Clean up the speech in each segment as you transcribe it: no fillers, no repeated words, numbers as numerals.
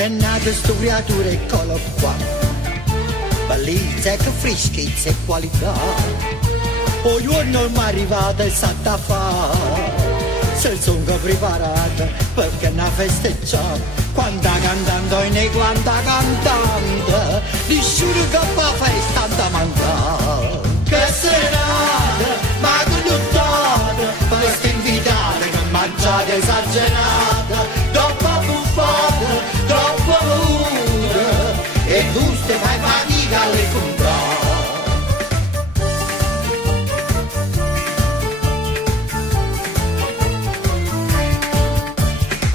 è nata sto creatura, eccolo qua, bellezza, che freschezza e qualità, ognuno mi è arrivata e sa da fare, se sono preparata perché è una festeggiata, quanta cantando e ne quanta cantante, di giuro che fa festa da mancare, che serata, ma che nottata, queste invitate che mangiate esagerata, troppa buffata, troppo paura, e tu stai fai fatica a le comprare.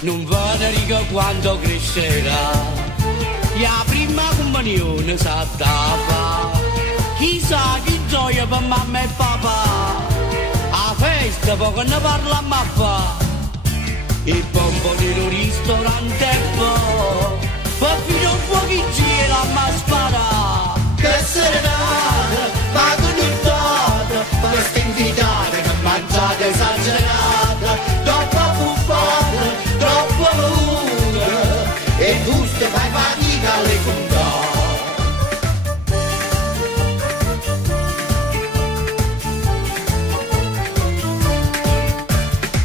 Non vede riga quando crescerà, la prima comunione sa fa, chissà che gioia per mamma e papà, a festa poco ne parla ma fa, il pomodoro ristorante è po', fa fino a un po' che gira ma spara, che serenata, ma che nottata, queste invitate che mangiate esagerata, troppo buffata, troppo paura, e tu stai fai fatica a le comprare.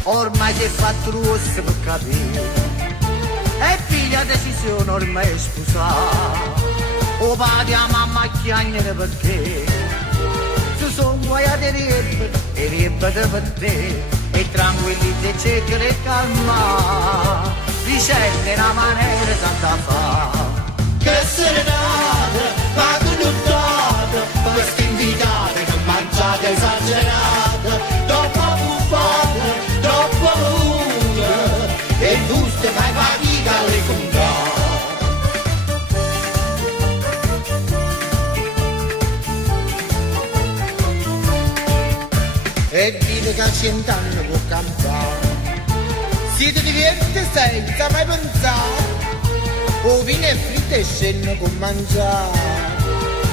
Ormai si è fatto rosso per capire, e figlia decisione ormai è sposata, o padre a mamma chiagnere perché si sono guaiate e ribbate per te, e tranquillite cercare e calma, ricette una maniera tanta fa, che serenata, ma che nottata, queste invitate che mangiate esagerata, troppo buffata, troppo paura, e tu stai fai fatica a le comprare. E dite che a 100 anni può campare, siete diverte senza mai pensare, o vino e fritte e scende con mangiare,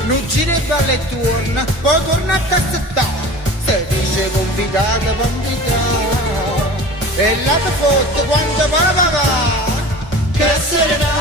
non girerebbe alle torna, poi torna a cassettare, se dice convidata convidare, e la foto quando va, che serenata.